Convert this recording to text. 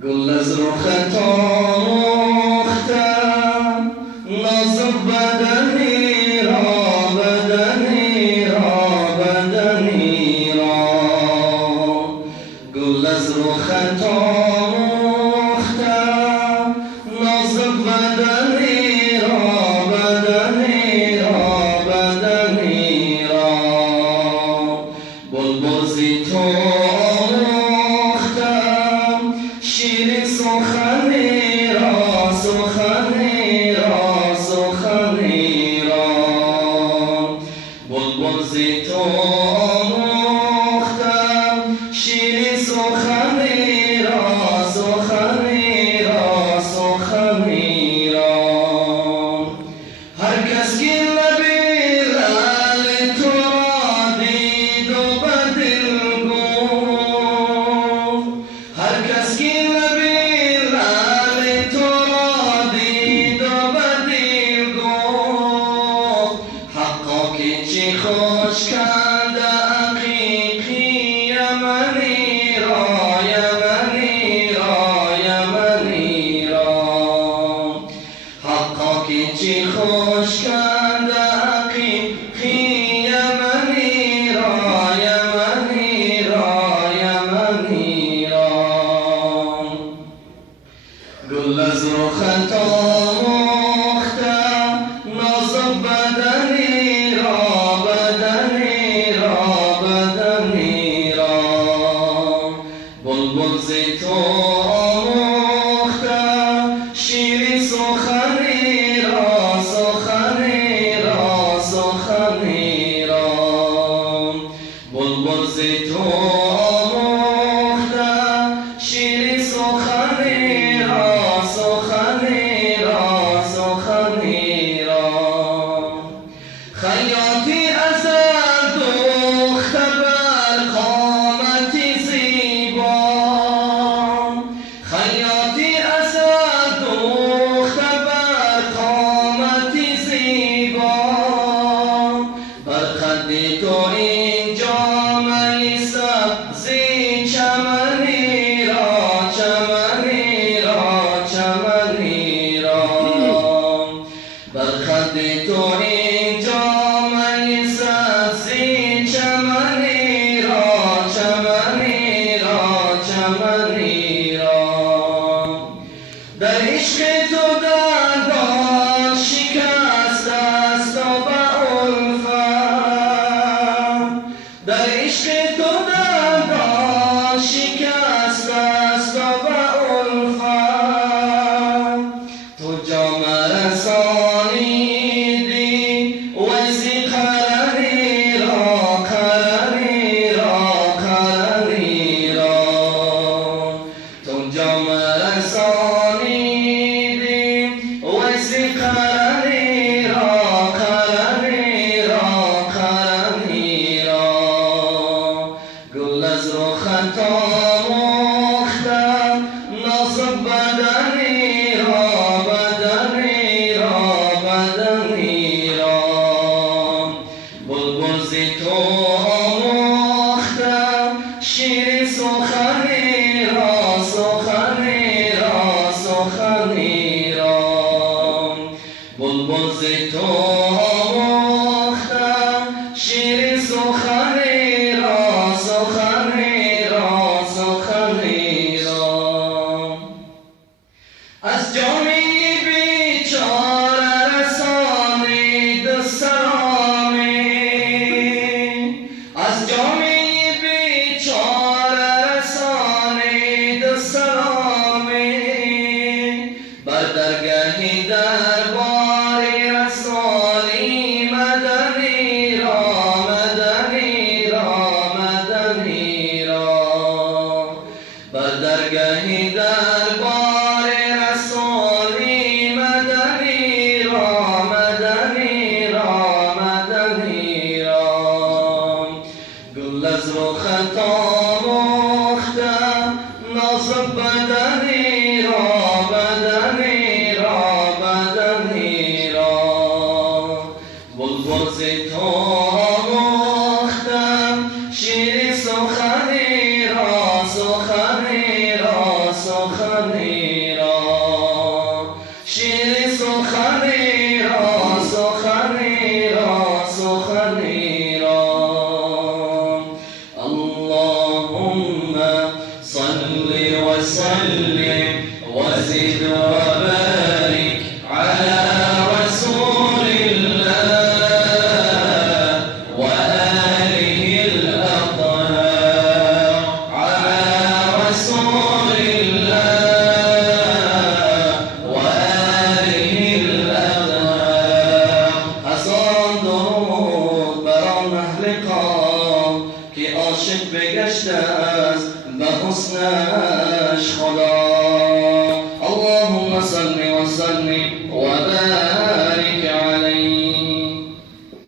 گل از رخ تو مختم نازک بدنی را بدنی را بدنی را گل از رخ تو مختم نازک بدنی را بدنی را بدنی را بلبل زی تو شیرین سخنی را سخنی را سخنی را بلبل زی تو آموختم شیرین سخنی را سخنی را سخنی را هر کس که لبی لعل تو را دید و به دل گفت هر کس که چی خوش کرده عقیقی یمنی را یمنی را یمنی را حقا که چی خوش کرده عقیقی یمنی را یمنی را یمنی را گل از رخ تو مختم نازک بدنی را بدنی را بدنی را بلبل زی تو آموختم شیرین سخنی را سخنی را سخنی را بلبل زی تو آموختم شیرین سخنی را سخنی را سخنی را خیاطی ازل دوخته بر قامتی زیبا خیاطی ازل دوخته بر قامتی زیبا بر خدی تو این جامه سبزی چمنی را چمنی را چمنی را بر خدی تو این جامه سبزی چمنی را چمنی را چمنی را در عشق تو دندان شکست است و به الفت در عشق تو دندان شکست است و به الفت تو جامه رسانیدی ویسی قرنی را قرنی را قرنی را تو جامه رسانیدی ویسی قرنی را قرنی را قرنی را گل از رخ تو مختم نازک بدنی را بدنی را بدنی را بلبل زی تو آموختم شیرین سخنی را سخنی را سخنی را بلبل زی تو آموختم شیرین سخنی را سخنی را سخنی را از جامعه بیچاره رسانید سلامی از جامعه بیچاره رسانید سلامی بر درگاهی درباری رسانی مدنی را مدنی را مدنی را بر درگاهی درباری رسانی مدنی را مدنی را مدنی را گل از رخ تو مختم نازک بدنی را بدنی را بدنی را بلبل زی تو مختم شیرین سخنی را سخنی را سخنی را شیر سخنی را سخنی را سخنی را اللهم صل وسلم وزد وبارك على رسول الله وآله الأطهار على رسول الله وآله الأطهار حسان درود بر آن اهل قام که عاشق بگشته است به حسنش خدا اللهم صل